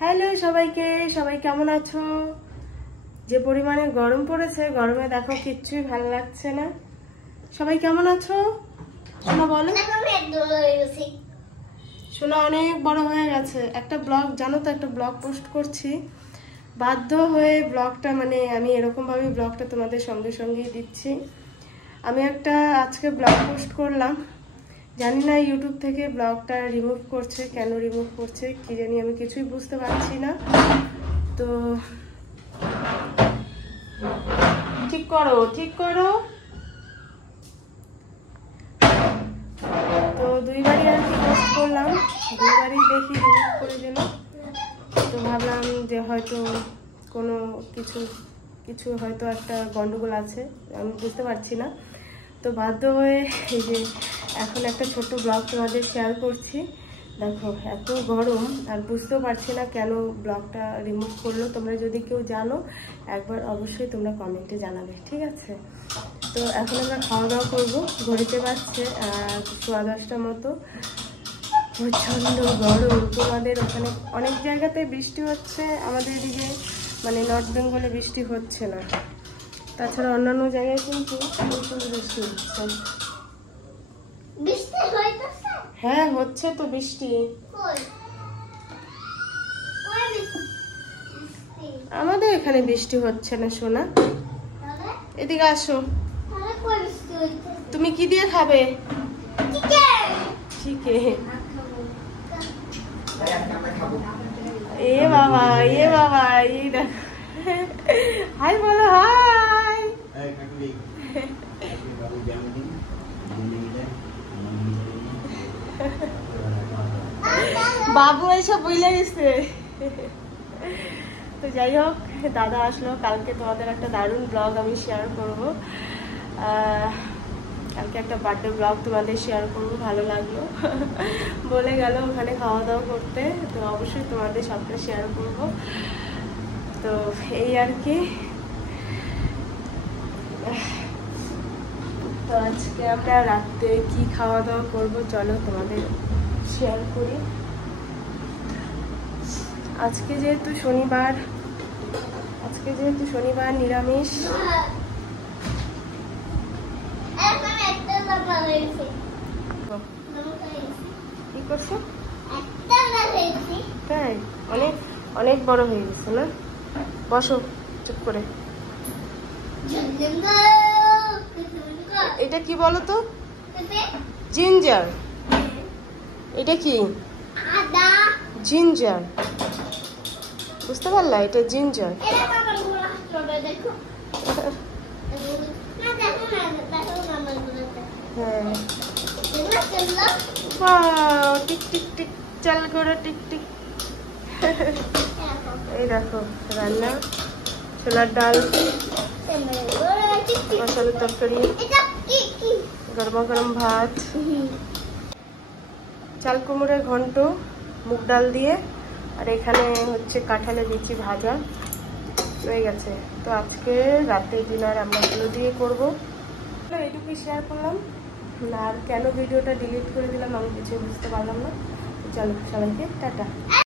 Hello সবাইকে, সবাই কেমন আছো? যে পরিমাণে গরম পড়েছে, গরমে দেখো কিচ্ছুই ভালো লাগছে না। সবাই কেমন আছো? শোনা বলো। শোনা অনেক বড় হয়ে গেছে। একটা ব্লগ জানো তো, একটা ব্লগ পোস্ট করছি, বাধ্য হয়ে ব্লগটা আমি এরকমভাবে ব্লগটা তোমাদের সঙ্গে সঙ্গেই দিচ্ছি। আমি একটা আজকে ব্লগ পোস্ট করলাম, জানি না ইউটিউব থেকে ব্লগটা রিমুভ করছে, কেন রিমুভ করছে কি জানি, আমি কিছুই বুঝতে পারছি না। তো ঠিক করো তো দুইবারই আর কি পোস্ট করলাম, দুইবারই দেখি রিমুভ করে দিল। তো ভাবলাম যে হয়তো কোনো কিছু হয়তো একটা গন্ডগোল আছে, আমি বুঝতে পারছি না। তো বাধ্য হয়ে এই যে এখন একটা ছোট্ট ব্লগ তোমাদের শেয়ার করছি। দেখো এত গরম, আর বুঝতেও পারছি না কেন ব্লগটা রিমুভ করলো। তোমরা যদি কেউ জানো একবার অবশ্যই তোমরা কমেন্টে জানাবে, ঠিক আছে? তো এখন আমরা খাওয়া দাওয়া করবো, ঘড়িতে বাজছে 10:15 মতো। প্রচণ্ড গরম। তোমাদের ওখানে অনেক জায়গাতে বৃষ্টি হচ্ছে, আমাদের এদিকে নর্থ বেঙ্গলে বৃষ্টি হচ্ছে না। তাছাড়া অন্যান্য জায়গায় কিন্তু প্রচুর বৃষ্টি হচ্ছে। হ্যাঁ হচ্ছে তো বৃষ্টি। আমাদের এখানে বৃষ্টি হচ্ছে না সোনা, এদিকে আসো। তুমি কি দিয়ে খাবে? চিকেন। এ বাবা এই দেখ, হাই বলো, হাই। বাবু এসব বুঝলে গেছে। তো যাই হোক, দাদা আসলো, কালকে তোমাদের একটা দারুণ ব্লগ আমি শেয়ার করব। কালকে একটা বার্থডে ব্লগ তোমাদের শেয়ার করব, ভালো লাগলো। বলে গেল ওখানে খাওয়া দাওয়া করতে, তো অবশ্যই তোমাদের সবটা শেয়ার করব। তো এই আর কি। তো আজকে আমরা রাতে কি খাওয়া দাওয়া করবো চলো তোমাদের শেয়ার করি। আজকে যেহেতু শনিবার নিরামিষ। কি করছো? তাই অনেক অনেক বড় হয়ে গেছে না? বসো চুপ করে। এটা কি বলো তো? জিঞ্জার। এটা কি? জিঞ্জার। বুঝতে পারলা? এটা জিঞ্জার। হ্যাঁ, টিক টিক টিক চাল করে টিক টিক। এই দেখো রান্না, ছোলার ডাল, মশলার তরকারি, গরমা গরম ভাত, চাল কুমড়োর ঘন্ট মুগ ডাল দিয়ে, আর এখানে হচ্ছে কাঁঠালের বিচি ভাজা হয়ে গেছে। তো আজকে রাতে ডিনার আমরা এগুলো দিয়ে করবো। এইটুকু শেয়ার করলাম, আর কেন ভিডিওটা ডিলিট করে দিলাম আমি কিছু বুঝতে পারলাম না। চলো সবাইকে টাটা।